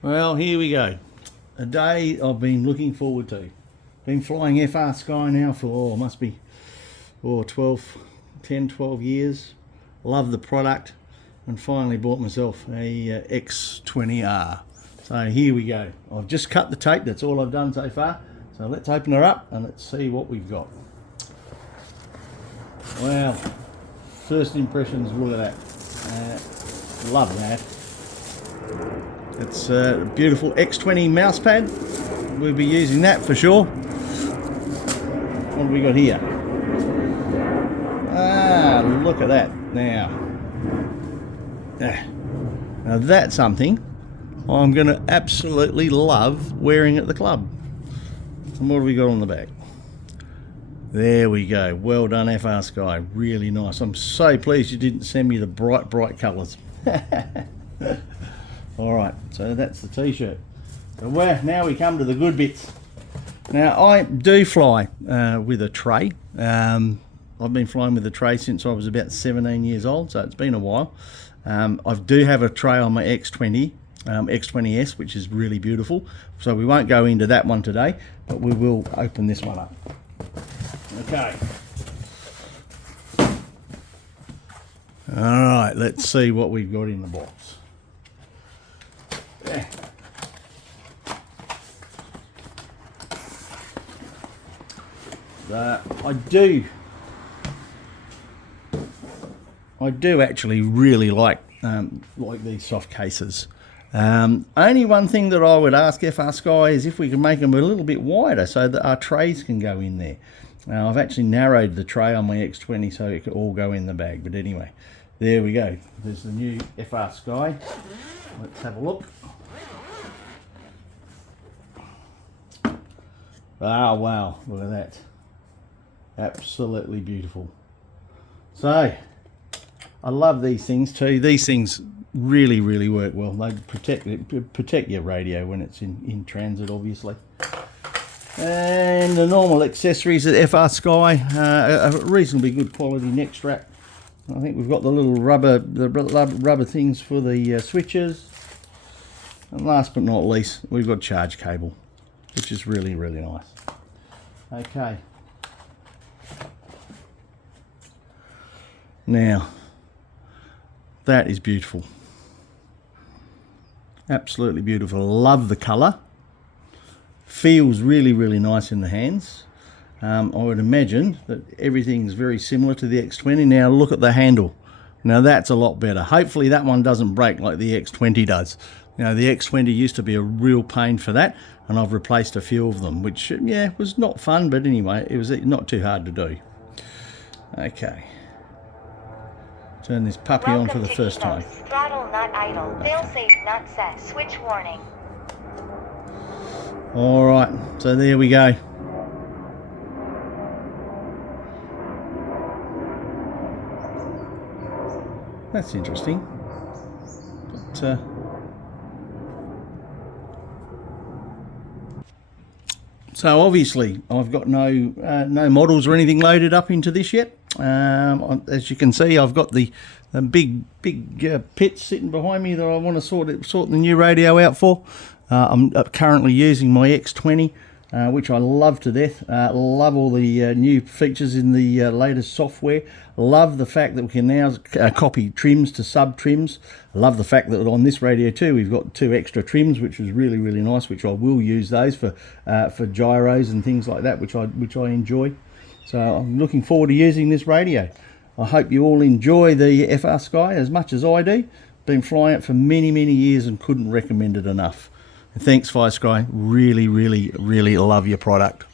Well, here we go. A day I've been looking forward to. Been flying Frsky now for, must be, 10, 12 years. Love the product and finally bought myself a X20R. So here we go. I've just cut the tape, that's all I've done so far. So let's open her up and let's see what we've got. Wow, first impressions, look at that. Love that. It's a beautiful X20 mouse pad. We'll be using that for sure. What have we got here? Ah, look at that. Now that's something I'm going to absolutely love wearing at the club. And what have we got on the back? There we go. Well done, Frsky. Really nice. I'm so pleased you didn't send me the bright colours. Alright, so that's the t-shirt. So now we come to the good bits. Now I do fly with a tray. I've been flying with a tray since I was about 17 years old, so it's been a while. I do have a tray on my X20, X20RS, which is really beautiful. So we won't go into that one today, but we will open this one up. Okay. Alright, let's see what we've got in the box. Yeah. I do actually really like these soft cases. Only one thing that I would ask Frsky is if we can make them a little bit wider so that our trays can go in there. Now I've actually narrowed the tray on my X20 so it can all go in the bag, but anyway, there we go. There's the new Frsky. Let's have a look. Ah, wow, look at that. Absolutely beautiful. So, I love these things too. These things really work well. They protect your radio when it's in transit, obviously. And the normal accessories at Frsky, a reasonably good quality neck strap. I think we've got the little rubber things for the switches. And last but not least, we've got charge cable, which is really nice. Okay. Now, that is beautiful. Absolutely beautiful. Love the colour. Feels really nice in the hands. I would imagine that everything's very similar to the X20. Now look at the handle. Now that's a lot better. Hopefully that one doesn't break like the X20 does. Now the X20 used to be a real pain for that, and I've replaced a few of them, which yeah, was not fun, but anyway, it was not too hard to do. Okay. Turn this puppy on for the first time. Throttle not idle. Failsafe not set. Switch warning. Alright, so there we go. That's interesting. But, so obviously I've got no models or anything loaded up into this yet. As you can see, I've got the big pits sitting behind me that I want to sort the new radio out for. I'm currently using my X20, which I love to death. Love all the new features in the latest software. Love the fact that we can now copy trims to sub trims. Love the fact that on this radio too we've got 2 extra trims, which is really nice, which I will use those for gyros and things like that, which I enjoy. So I'm looking forward to using this radio. I hope you all enjoy the Frsky as much as I do. Been flying it for many years and couldn't recommend it enough. And thanks Frsky, really love your product.